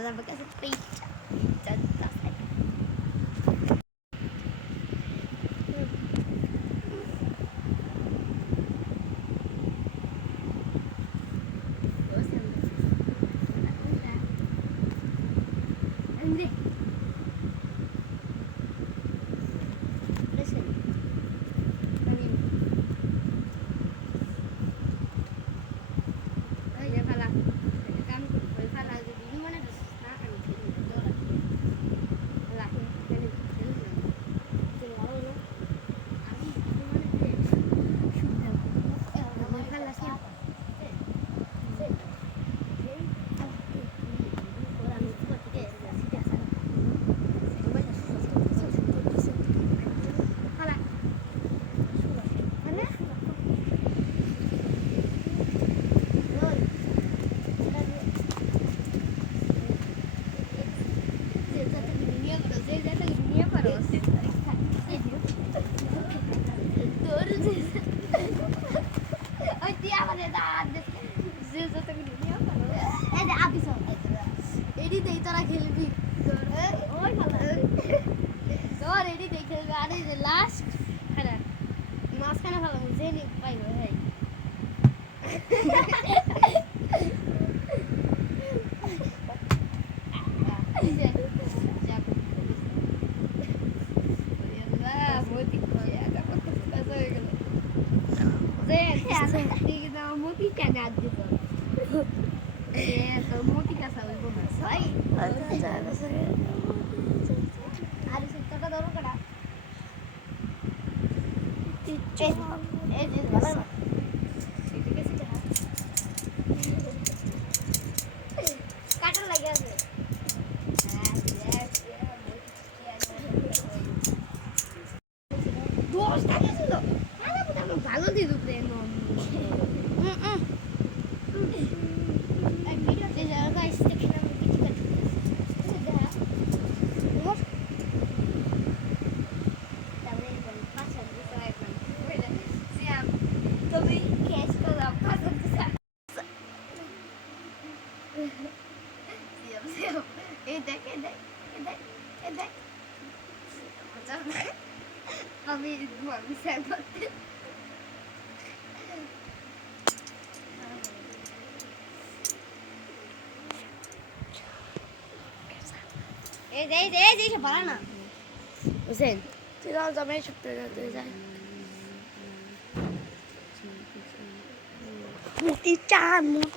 Ada bekas pizza. Pizza. তোরা খেলবি ready দেখে খেলবি আরে যে লাস্ট খেলা মাঝখানে ভালো বুঝে নি পাইব ভাই মোটি টাকা দিব মোটি কাঁচা হইব না আর সেটা ধরো কটা এই যে ভালো এদিকে সেটা কাটা লাগে আছে দোষ থাকে ছিল আরে পুরো ভালো দি দুপুরে আমি স্যার করতে এই সব ভালো না বুঝছেন তুই যাও যাবে সপ্তাহে যায় মুটি চান